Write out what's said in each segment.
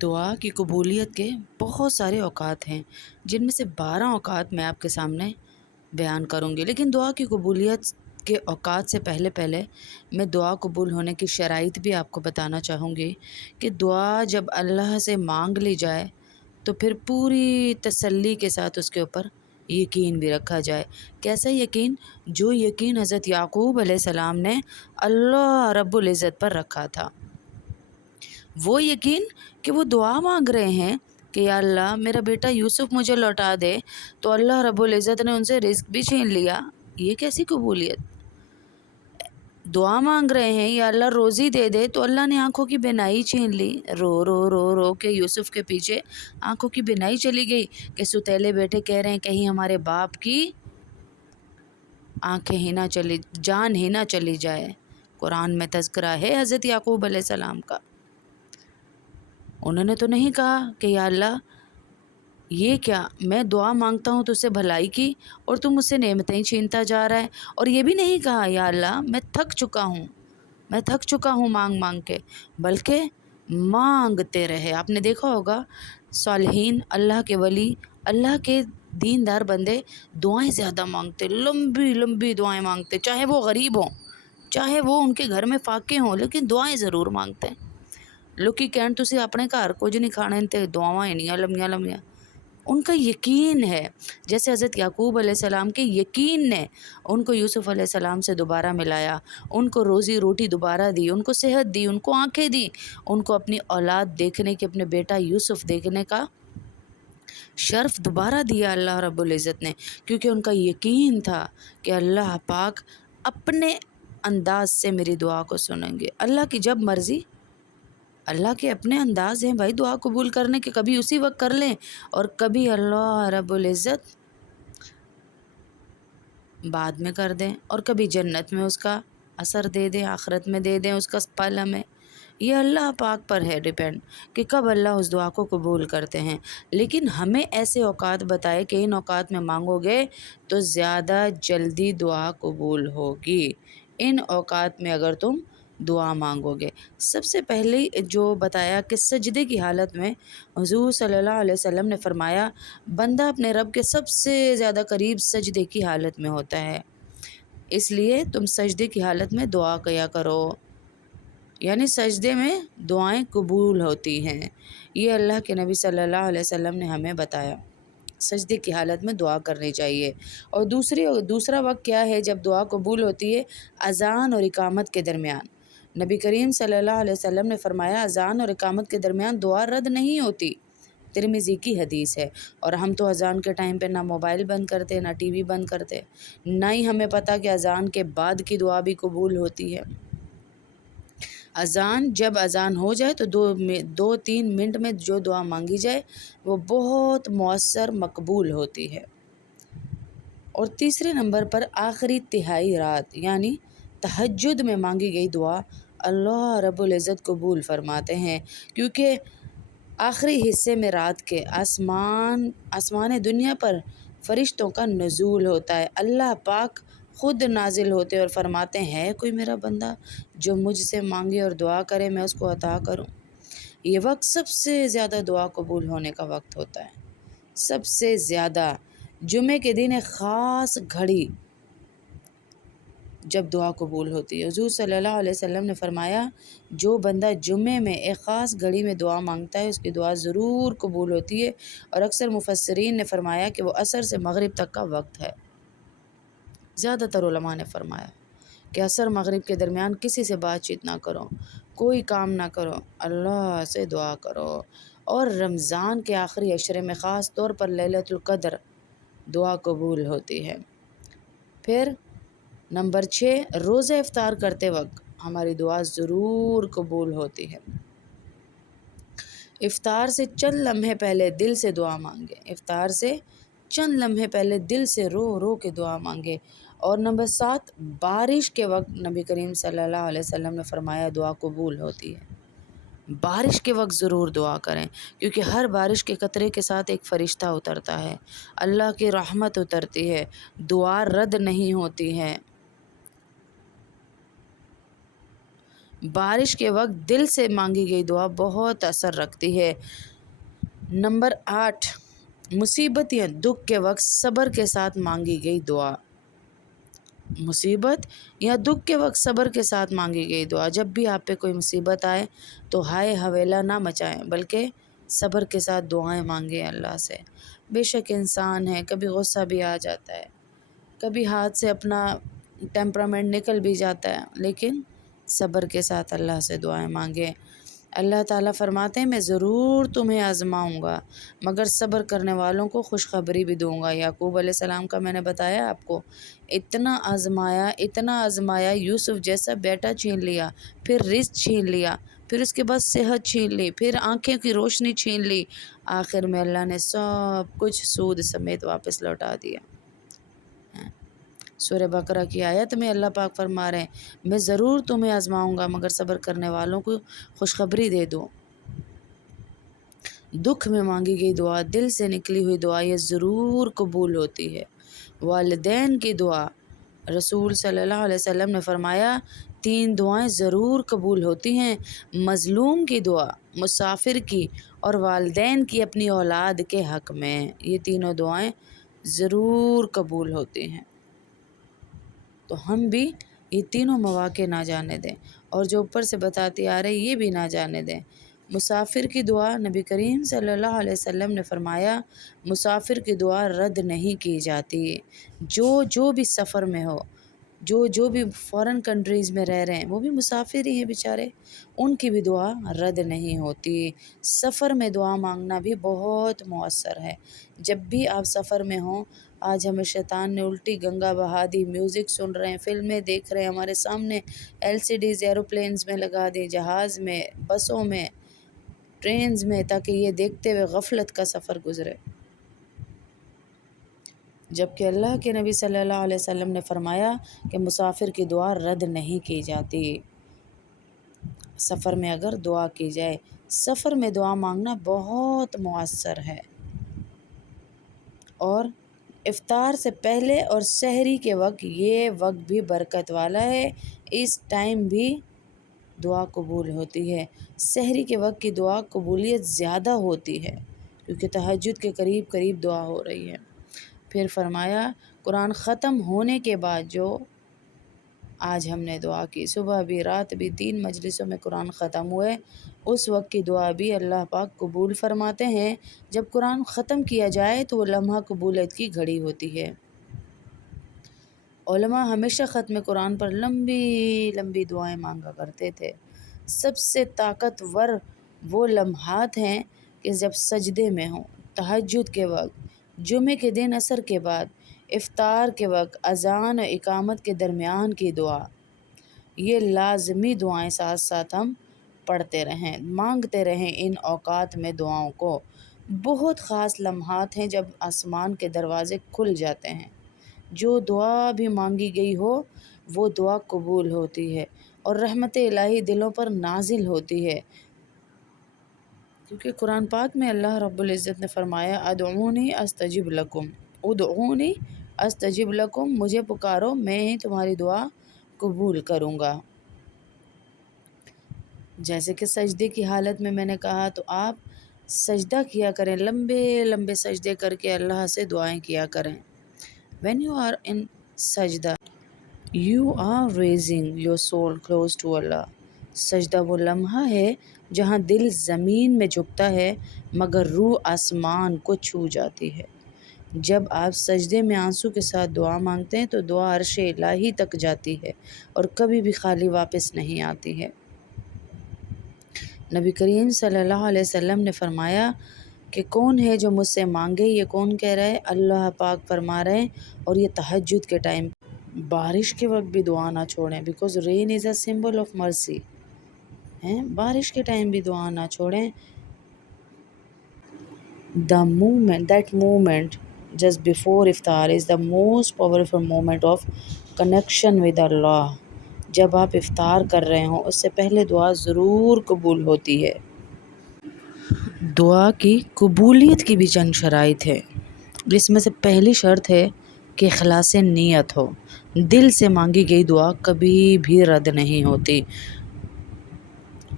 دعا کی قبولیت کے بہت سارے اوقات ہیں، جن میں سے 12 اوقات میں آپ کے سامنے بیان کروں گی، لیکن دعا کی قبولیت کے اوقات سے پہلے میں دعا قبول ہونے کی شرائط بھی آپ کو بتانا چاہوں گی کہ دعا جب اللہ سے مانگ لی جائے تو پھر پوری تسلی کے ساتھ اس کے اوپر یقین بھی رکھا جائے۔ کیسا یقین؟ جو یقین حضرت یعقوب علیہ السلام نے اللہ رب العزت پر رکھا تھا، وہ یقین کہ وہ دعا مانگ رہے ہیں کہ یا اللہ میرا بیٹا یوسف مجھے لوٹا دے، تو اللہ رب العزت نے ان سے رزق بھی چھین لیا۔ یہ کیسی قبولیت؟ دعا مانگ رہے ہیں یا اللہ روزی دے دے، تو اللہ نے آنکھوں کی بینائی چھین لی۔ رو رو رو رو کے یوسف کے پیچھے آنکھوں کی بینائی چلی گئی کہ ستیلے بیٹے کہہ رہے ہیں کہیں ہمارے باپ کی آنکھیں ہی نہ چلی، جان ہی نہ چلی جائے۔ قرآن میں تذکرہ ہے حضرت یعقوب علیہ السلام کا۔ انہوں نے تو نہیں کہا کہ یا اللہ یہ کیا، میں دعا مانگتا ہوں تو اس سے بھلائی کی اور تم مجھ سے نعمتیں چھینتا جا رہا ہے، اور یہ بھی نہیں کہا یا اللہ میں تھک چکا ہوں مانگ مانگ کے، بلکہ مانگتے رہے۔ آپ نے دیکھا ہوگا صالحین، اللہ کے ولی، اللہ کے دیندار بندے دعائیں زیادہ مانگتے، لمبی لمبی دعائیں مانگتے، چاہے وہ غریب ہوں، چاہے وہ ان کے گھر میں فاقے ہوں، لیکن دعائیں ضرور مانگتے ہیں۔ لوکی کہن تسی اپنے گھر کچھ نہیں کھانے تے دعاواں انیاں لمبیاں لمبیاں۔ ان کا یقین ہے، جیسے حضرت یعقوب علیہ السلام کے یقین نے ان کو یوسف علیہ السلام سے دوبارہ ملایا، ان کو روزی روٹی دوبارہ دی، ان کو صحت دی، ان کو آنکھیں دی، ان کو اپنی اولاد دیکھنے کی، اپنے بیٹا یوسف دیکھنے کا شرف دوبارہ دیا اللہ رب العزت نے، کیونکہ ان کا یقین تھا کہ اللہ پاک اپنے انداز سے میری دعا کو سنیں گے۔ اللہ کی جب مرضی، اللہ کے اپنے انداز ہیں بھائی دعا قبول کرنے کے، کبھی اسی وقت کر لیں اور کبھی اللہ رب العزت بعد میں کر دیں، اور کبھی جنت میں اس کا اثر دے دیں، آخرت میں دے دیں اس کا پھل ہمیں۔ یہ اللہ پاک پر ہے ڈیپینڈ کہ کب اللہ اس دعا کو قبول کرتے ہیں، لیکن ہمیں ایسے اوقات بتائے کہ ان اوقات میں مانگو گے تو زیادہ جلدی دعا قبول ہوگی، ان اوقات میں اگر تم دعا مانگو گے۔ سب سے پہلے جو بتایا کہ سجدے کی حالت میں حضور صلی اللہ علیہ وسلم نے فرمایا بندہ اپنے رب کے سب سے زیادہ قریب سجدے کی حالت میں ہوتا ہے، اس لیے تم سجدے کی حالت میں دعا کیا کرو، یعنی سجدے میں دعائیں قبول ہوتی ہیں۔ یہ اللہ کے نبی صلی اللہ علیہ وسلم نے ہمیں بتایا، سجدے کی حالت میں دعا کرنی چاہیے۔ اور دوسرا وقت کیا ہے جب دعا قبول ہوتی ہے؟ اذان اور اقامت کے درمیان۔ نبی کریم صلی اللہ علیہ وسلم نے فرمایا اذان اور اقامت کے درمیان دعا رد نہیں ہوتی، ترمذی کی حدیث ہے۔ اور ہم تو اذان کے ٹائم پہ نہ موبائل بند کرتے، نہ ٹی وی بند کرتے، نہ ہی ہمیں پتہ کہ اذان کے بعد کی دعا بھی قبول ہوتی ہے۔ جب اذان ہو جائے تو 2-3 منٹ میں جو دعا مانگی جائے وہ بہت مؤثر مقبول ہوتی ہے۔ اور تیسرے نمبر پر آخری تہائی رات یعنی تہجد میں مانگی گئی دعا اللہ رب العزت قبول فرماتے ہیں، کیونکہ آخری حصے میں رات کے آسمان دنیا پر فرشتوں کا نزول ہوتا ہے، اللہ پاک خود نازل ہوتے اور فرماتے ہیں کوئی میرا بندہ جو مجھ سے مانگے اور دعا کرے میں اس کو عطا کروں۔ یہ وقت سب سے زیادہ دعا قبول ہونے کا وقت ہوتا ہے، سب سے زیادہ۔ جمعے کے دن ایک خاص گھڑی جب دعا قبول ہوتی ہے، حضور صلی اللہ علیہ وسلم نے فرمایا جو بندہ جمعے میں ایک خاص گھڑی میں دعا مانگتا ہے اس کی دعا ضرور قبول ہوتی ہے۔ اور اکثر مفسرین نے فرمایا کہ وہ عصر سے مغرب تک کا وقت ہے۔ زیادہ تر علماء نے فرمایا کہ عصر مغرب کے درمیان کسی سے بات چیت نہ کرو، کوئی کام نہ کرو، اللہ سے دعا کرو۔ اور رمضان کے آخری عشرے میں خاص طور پر لیلۃ القدر دعا قبول ہوتی ہے۔ پھر نمبر 6، روزہ افطار کرتے وقت ہماری دعا ضرور قبول ہوتی ہے۔ افطار سے چند لمحے پہلے دل سے دعا مانگے، افطار سے چند لمحے پہلے دل سے رو رو کے دعا مانگے۔ اور نمبر 7، بارش کے وقت نبی کریم صلی اللہ علیہ وسلم نے فرمایا دعا قبول ہوتی ہے۔ بارش کے وقت ضرور دعا کریں، کیونکہ ہر بارش کے قطرے کے ساتھ ایک فرشتہ اترتا ہے، اللہ کی رحمت اترتی ہے، دعا رد نہیں ہوتی ہے۔ بارش کے وقت دل سے مانگی گئی دعا بہت اثر رکھتی ہے۔ نمبر 8، مصیبت یا دکھ کے وقت صبر کے ساتھ مانگی گئی دعا۔ مصیبت یا دکھ کے وقت صبر کے ساتھ مانگی گئی دعا۔ جب بھی آپ پہ کوئی مصیبت آئے تو ہائے حویلا نہ مچائیں، بلکہ صبر کے ساتھ دعائیں مانگیں اللہ سے۔ بے شک انسان ہے، کبھی غصہ بھی آ جاتا ہے، کبھی ہاتھ سے اپنا ٹیمپرامنٹ نکل بھی جاتا ہے، لیکن صبر کے ساتھ اللہ سے دعائیں مانگیں۔ اللہ تعالیٰ فرماتے ہیں میں ضرور تمہیں آزماؤں گا، مگر صبر کرنے والوں کو خوشخبری بھی دوں گا۔ یعقوب علیہ السلام کا میں نے بتایا آپ کو، اتنا آزمایا، یوسف جیسا بیٹا چھین لیا، پھر رزق چھین لیا، پھر اس کے بعد صحت چھین لی، پھر آنکھیں کی روشنی چھین لی، آخر میں اللہ نے سب کچھ سود سمیت واپس لوٹا دیا۔ سورہ بقرہ کی آیت میں اللہ پاک فرما رہے ہیں میں ضرور تمہیں آزماؤں گا، مگر صبر کرنے والوں کو خوشخبری دے دو۔ دکھ میں مانگی گئی دعا، دل سے نکلی ہوئی دعا یہ ضرور قبول ہوتی ہے۔ والدین کی دعا، رسول صلی اللہ علیہ وسلم نے فرمایا 3 دعائیں ضرور قبول ہوتی ہیں، مظلوم کی دعا، مسافر کی، اور والدین کی اپنی اولاد کے حق میں۔ یہ تینوں دعائیں ضرور قبول ہوتی ہیں، تو ہم بھی یہ تینوں مواقع نہ جانے دیں، اور جو اوپر سے بتاتی آ رہے یہ بھی نہ جانے دیں۔ مسافر کی دعا، نبی کریم صلی اللہ علیہ وسلم نے فرمایا مسافر کی دعا رد نہیں کی جاتی۔ جو بھی سفر میں ہو، جو بھی فارن کنٹریز میں رہ رہے ہیں، وہ بھی مسافر ہی ہیں بیچارے، ان کی بھی دعا رد نہیں ہوتی۔ سفر میں دعا مانگنا بھی بہت مؤثر ہے۔ جب بھی آپ سفر میں ہوں، آج ہمیں شیطان نے الٹی گنگا بہا دی، میوزک سن رہے ہیں، فلمیں دیکھ رہے ہیں، ہمارے سامنے LCDs ایروپلینز میں لگا دی، جہاز میں، بسوں میں، ٹرینز میں، تاکہ یہ دیکھتے ہوئے غفلت کا سفر گزرے، جبکہ اللہ کے نبی صلی اللہ علیہ وسلم نے فرمایا کہ مسافر کی دعا رد نہیں کی جاتی۔ سفر میں اگر دعا کی جائے، سفر میں دعا مانگنا بہت مؤثر ہے، اور افطار سے پہلے اور سحری کے وقت، یہ وقت بھی برکت والا ہے، اس ٹائم بھی دعا قبول ہوتی ہے۔ سحری کے وقت کی دعا قبولیت زیادہ ہوتی ہے، کیونکہ تہجد کے قریب دعا ہو رہی ہے۔ پھر فرمایا قرآن ختم ہونے کے بعد جو آج ہم نے دعا کی، صبح بھی رات بھی 3 مجلسوں میں قرآن ختم ہوئے، اس وقت کی دعا بھی اللہ پاک قبول فرماتے ہیں۔ جب قرآن ختم کیا جائے تو وہ لمحہ قبولیت کی گھڑی ہوتی ہے۔ علماء ہمیشہ ختم قرآن پر لمبی دعائیں مانگا کرتے تھے۔ سب سے طاقتور وہ لمحات ہیں کہ جب سجدے میں ہوں، تہجد کے وقت، جمعے کے دن عصر کے بعد، افطار کے وقت، اذان و اقامت کے درمیان کی دعا، یہ لازمی دعائیں ساتھ ساتھ ہم پڑھتے رہیں، مانگتے رہیں ان اوقات میں دعاؤں کو۔ بہت خاص لمحات ہیں جب آسمان کے دروازے کھل جاتے ہیں، جو دعا بھی مانگی گئی ہو وہ دعا قبول ہوتی ہے، اور رحمت الہی دلوں پر نازل ہوتی ہے، کیونکہ قرآن پاک میں اللہ رب العزت نے فرمایا ادعونی استجب لکم، ادعونی استجب لکم، مجھے پکارو میں ہی تمہاری دعا قبول کروں گا۔ جیسے کہ سجدے کی حالت میں نے کہا، تو آپ سجدہ کیا کریں، لمبے سجدے کر کے اللہ سے دعائیں کیا کریں۔ When you are in سجدہ you are raising your soul close to Allah۔ سجدہ وہ لمحہ ہے جہاں دل زمین میں جھکتا ہے مگر روح آسمان کو چھو جاتی ہے۔ جب آپ سجدے میں آنسو کے ساتھ دعا مانگتے ہیں تو دعا عرش الہی تک جاتی ہے اور کبھی بھی خالی واپس نہیں آتی ہے۔ نبی کریم صلی اللہ علیہ وسلم نے فرمایا کہ کون ہے جو مجھ سے مانگے؟ یہ کون کہہ رہا ہے؟ اللہ پاک فرما رہے ہیں، اور یہ تہجد کے ٹائم، بارش کے وقت بھی دعا نہ چھوڑیں، because rain is a symbol of mercy, بارش کے ٹائم بھی دعا نہ چھوڑیں۔ That moment just before iftar is the most powerful moment of connection with Allah۔ جب آپ افطار کر رہے ہوں اس سے پہلے دعا ضرور قبول ہوتی ہے۔ دعا کی قبولیت کی بھی چند شرائط ہے، جس میں سے پہلی شرط ہے کہ اخلاص نیت ہو۔ دل سے مانگی گئی دعا کبھی بھی رد نہیں ہوتی۔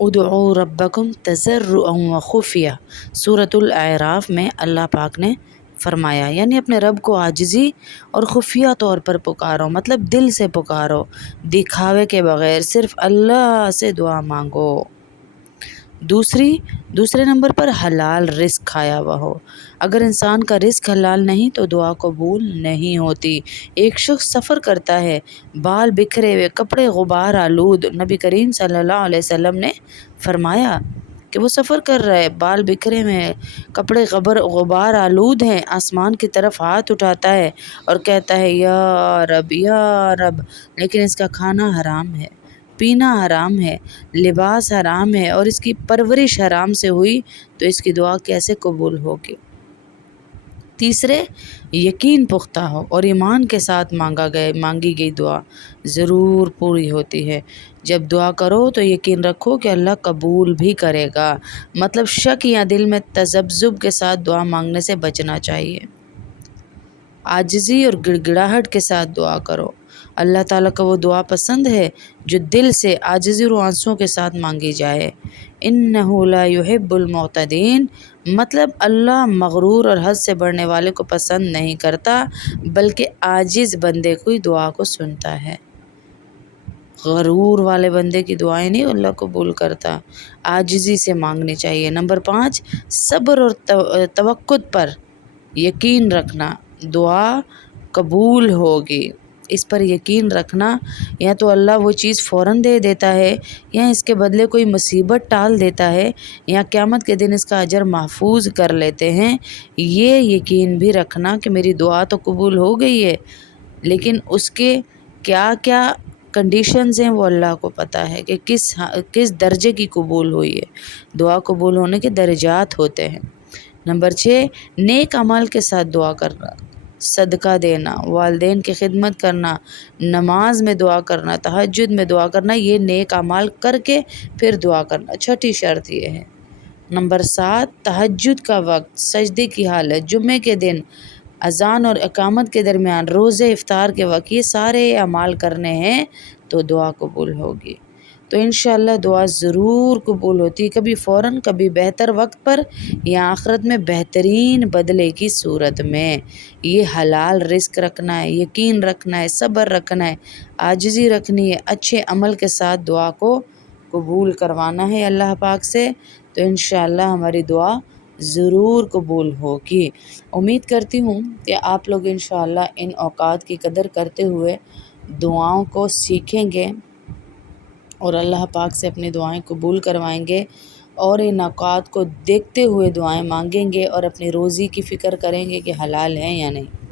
ادعوا ربکم تضرعا وخفیہ، سورۃ الاعراف میں اللہ پاک نے فرمایا، یعنی اپنے رب کو عاجزی اور خفیہ طور پر پکارو، مطلب دل سے پکارو، دکھاوے کے بغیر صرف اللہ سے دعا مانگو۔ دوسرے نمبر پر حلال رزق کھایا ہوا ہو۔ اگر انسان کا رزق حلال نہیں تو دعا قبول نہیں ہوتی۔ ایک شخص سفر کرتا ہے، بال بکھرے ہوئے، کپڑے غبار آلود، نبی کریم صلی اللہ علیہ وسلم نے فرمایا کہ وہ سفر کر رہا ہے، بال بکھرے میں، کپڑے غبار آلود ہیں، آسمان کی طرف ہاتھ اٹھاتا ہے اور کہتا ہے یا رب یا رب، لیکن اس کا کھانا حرام ہے، پینا حرام ہے، لباس حرام ہے اور اس کی پرورش حرام سے ہوئی تو اس کی دعا کیسے قبول ہوگی؟ تیسرے، یقین پختہ ہو اور ایمان کے ساتھ مانگی گئی دعا ضرور پوری ہوتی ہے۔ جب دعا کرو تو یقین رکھو کہ اللہ قبول بھی کرے گا، مطلب شک یا دل میں تذبذب کے ساتھ دعا مانگنے سے بچنا چاہیے۔ عاجزی اور گڑ گڑاہٹ کے ساتھ دعا کرو۔ اللہ تعالیٰ کا وہ دعا پسند ہے جو دل سے عاجزی اور آنسوں کے ساتھ مانگی جائے۔ انہ لا یحب المعتدین، مطلب اللہ مغرور اور حد سے بڑھنے والے کو پسند نہیں کرتا، بلکہ عاجز بندے کی دعا کو سنتا ہے۔ غرور والے بندے کی دعائیں نہیں اللہ قبول کرتا، عاجزی سے مانگنی چاہیے۔ نمبر 5، صبر اور توکل پر یقین رکھنا، دعا قبول ہوگی، اس پر یقین رکھنا۔ یا تو اللہ وہ چیز فوراً دے دیتا ہے، یا اس کے بدلے کوئی مصیبت ٹال دیتا ہے، یا قیامت کے دن اس کا اجر محفوظ کر لیتے ہیں۔ یہ یقین بھی رکھنا کہ میری دعا تو قبول ہو گئی ہے، لیکن اس کے کیا کیا کنڈیشنز ہیں وہ اللہ کو پتہ ہے کہ کس درجے کی قبول ہوئی ہے۔ دعا قبول ہونے کے درجات ہوتے ہیں۔ نمبر 6، نیک اعمال کے ساتھ دعا کرنا، صدقہ دینا، والدین کی خدمت کرنا، نماز میں دعا کرنا، تہجد میں دعا کرنا، یہ نیک اعمال کر کے پھر دعا کرنا۔ چھٹی شرط یہ ہے۔ نمبر 7، تہجد کا وقت، سجدے کی حالت، جمعے کے دن، اذان اور اقامت کے درمیان، روزے افطار کے وقت، یہ سارے اعمال کرنے ہیں تو دعا قبول ہوگی۔ تو انشاءاللہ دعا ضرور قبول ہوتی، کبھی فوراً، کبھی بہتر وقت پر، یا آخرت میں بہترین بدلے کی صورت میں۔ یہ حلال رزق رکھنا ہے، یقین رکھنا ہے، صبر رکھنا ہے، عاجزی رکھنی ہے، اچھے عمل کے ساتھ دعا کو قبول کروانا ہے اللہ پاک سے، تو انشاءاللہ ہماری دعا ضرور قبول ہوگی۔ امید کرتی ہوں کہ آپ لوگ انشاءاللہ ان اوقات کی قدر کرتے ہوئے دعاؤں کو سیکھیں گے اور اللہ پاک سے اپنی دعائیں قبول کروائیں گے، اور ان اوقات کو دیکھتے ہوئے دعائیں مانگیں گے اور اپنی روزی کی فکر کریں گے کہ حلال ہیں یا نہیں۔